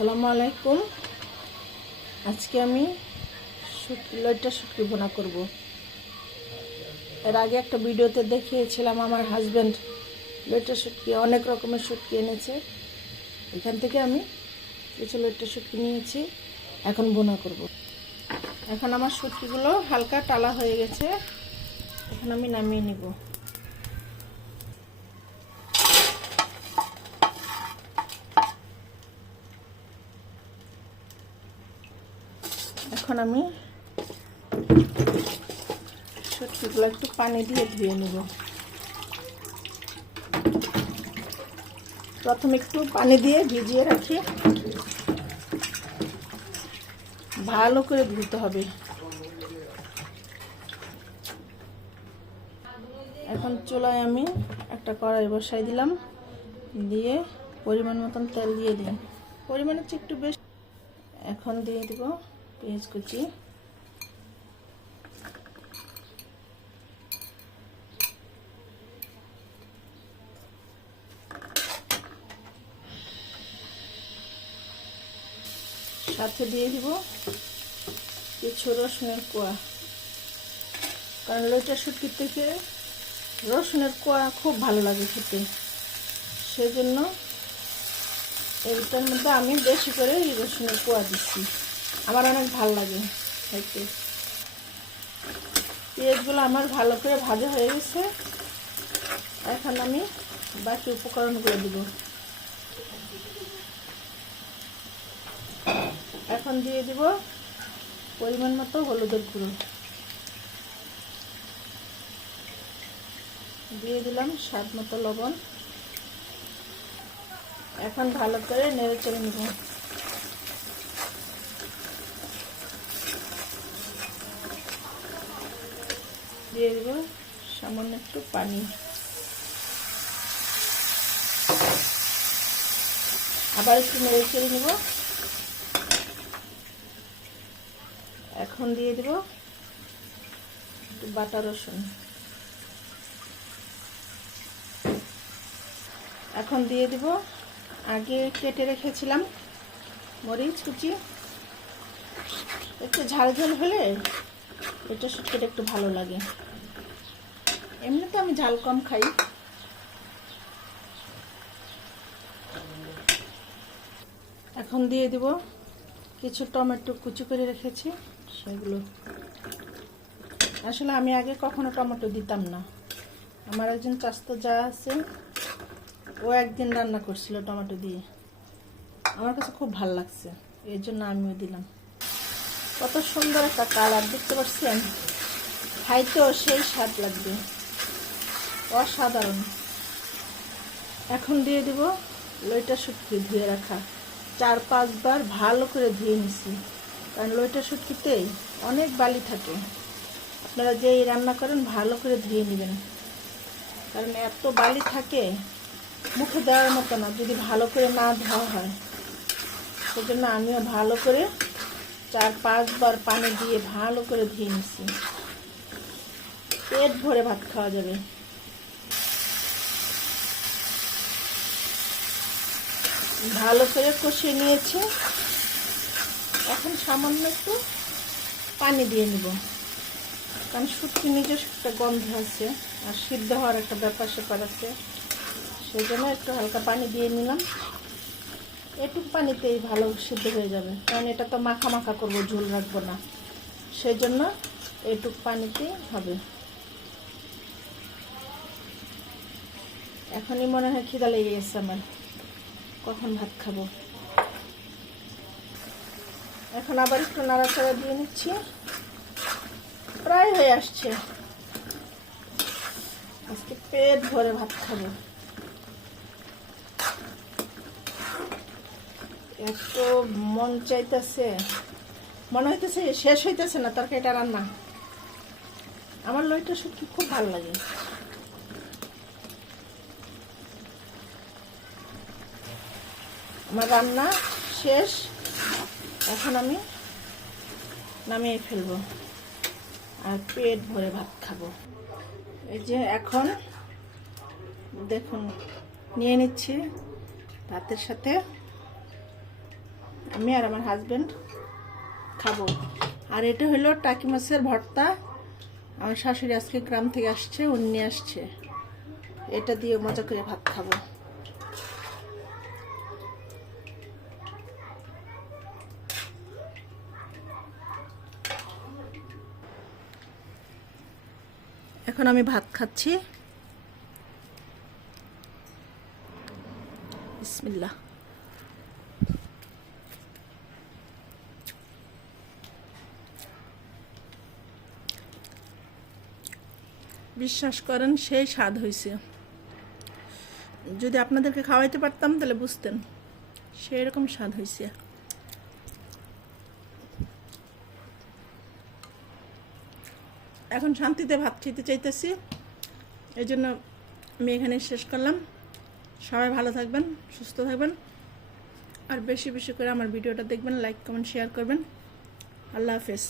আসসালামু আলাইকুম। আজকে আমি লইট্টা শুটকি ভুনা করব। এর আগে একটা ভিডিওতে দেখিয়েছিলাম আমার হাজব্যান্ড লইট্টা শুটকি অনেক রকমের শুটকি এনেছে। এখান থেকে আমি কিছু লইট্টা শুটকি নিয়েছি, এখন ভুনা করব। এখন আমার শুটকিগুলো হালকা টালা হয়ে গেছে, এখন আমি নামিয়ে নিব। এখন আমি শুটকিগুলো একটু পানি দিয়ে ধুয়ে নেব। প্রথমে একটু পানি দিয়ে ভিজিয়ে রাখি, ভালো করে ধুতে হবে। এখন চুলায় আমি একটা কড়াই বসাই দিলাম, দিয়ে পরিমাণ মতন তেল দিয়ে দিলাম, পরিমাণের চেয়ে একটু বেশি। এখন দিয়ে দিব পেঁয়াজ কুচি, সাথে দিয়ে দিব কিছু রসুনের কোয়া, কারণ লইট্টা শুটকির থেকে রসুনের কোয়া খুব ভালো লাগে খেতে, সেজন্য এইটার মধ্যে আমি বেশি করে এই রসুনের কোয়া দিচ্ছি, আমার অনেক ভালো লাগে খেতে। পেঁয়াজগুলো আমার ভালো করে ভাজা হয়ে গেছে, এখন আমি বাকি উপকরণগুলো দিব। এখন দিয়ে দিব পরিমাণ মতো হলুদের গুঁড়ো, দিয়ে দিলাম স্বাদ মতো লবণ। এখন ভালো করে নেড়ে চেড়ে নেব। দিয়ে দেব সামান্য একটু পানি, আবার একটু নেড়ে চেড়ে নেব। এখন দিয়ে দেব একটু বাটা রসুন, এখন দিয়ে দিব আগে কেটে রেখেছিলাম মরিচ কুচি। একটু ঝাল ঝাল হলে এটা শুটকিটা একটু ভালো লাগে, এমনিতে আমি ঝাল কম খাই। এখন দিয়ে দিব কিছু টমেটো কুচি করে রেখেছি, সেগুলো। আসলে আমি আগে কখনো টমেটো দিতাম না, আমার একজন চাচাতো যা আছে, ও একদিন রান্না করছিল টমেটো দিয়ে, আমার কাছে খুব ভালো লাগছে, এর জন্য আমিও দিলাম। কত সুন্দর একটা কালার দেখতে পাচ্ছেন, খাইতেও সেই স্বাদ লাগবে, অসাধারণ। এখন দিয়ে দিব লইট্টা শুটকি ধুয়ে রাখা, 4-5 বার ভালো করে ধুয়ে নিছি, কারণ লইট্টা শুটকিতে অনেক বালি থাকে। আপনারা যেই রান্না করেন ভালো করে ধুয়ে নেবেন, কারণ এত বালি থাকে মুখে দেওয়ার মতো না যদি ভালো করে না ধোয়া হয়। সেজন্য আমিও ভালো করে 4-5 বার পানি দিয়ে ভালো করে ধুয়ে নিচ্ছি, পেট ভরে ভাত খাওয়া যাবে। ভালো করে কষিয়ে নিয়েছি, এখন সামান্য একটু পানি দিয়ে নিব, কারণ শুটকি নিজস্ব একটা গন্ধ আছে, আর সিদ্ধ হওয়ার একটা ব্যাপার স্যাপার আছে, সেই জন্য একটু হালকা পানি দিয়ে নিলাম। এটুকু পানিতেই ভালো সিদ্ধ হয়ে যাবে, কারণ এটা তো মাখা মাখা করবো, ঝোল রাখবো না, সেই জন্য এইটুকু পানিতেই হবে। এখনই মনে হয় খিদা লেগে গেছে আমার, কখন ভাত খাবো। এখন আবার একটু নাড়াচাড়া দিয়ে নিচ্ছি, প্রায় হয়ে আসছে। আজকে পেট ভরে ভাত খাবো, এত মন চাইতেছে, মনে হইতেছে শেষ হইতেছে না তরকারিটা রান্না। আমার লইট্টা শুটকি খুব ভালো লাগে। আমার রান্না শেষ, এখন আমি নামিয়ে ফেলবো আর পেট ভরে ভাত খাবো। এই যে এখন দেখুন নিয়ে নিচ্ছি ভাতের সাথে। আমি আর আমার হাজবেন্ড খাবো। আর এটা হলো টাকি মাছের ভর্তা। আমার শাশুড়ি আজকে গ্রাম থেকে আসছে, উনি নিয়ে আসছে। এটা দিয়ে মজা করে ভাত খাবো। এখন আমি ভাত খাচ্ছি। বিসমিল্লাহ। বিশ্বাস করেন সেই স্বাদ হয়েছে। যদি আপনাদেরকে খাওয়াইতে পারতাম তাহলে বুঝতেন, সেই রকম স্বাদ হয়েছে। এখন শান্তিতে ভাত খেতে চাইতেছি, এই জন্য আমি এখানে শেষ করলাম। সবাই ভালো থাকবেন, সুস্থ থাকবেন, আর বেশি বেশি করে আমার ভিডিওটা দেখবেন, লাইক কমেন্ট শেয়ার করবেন। আল্লাহ হাফেজ।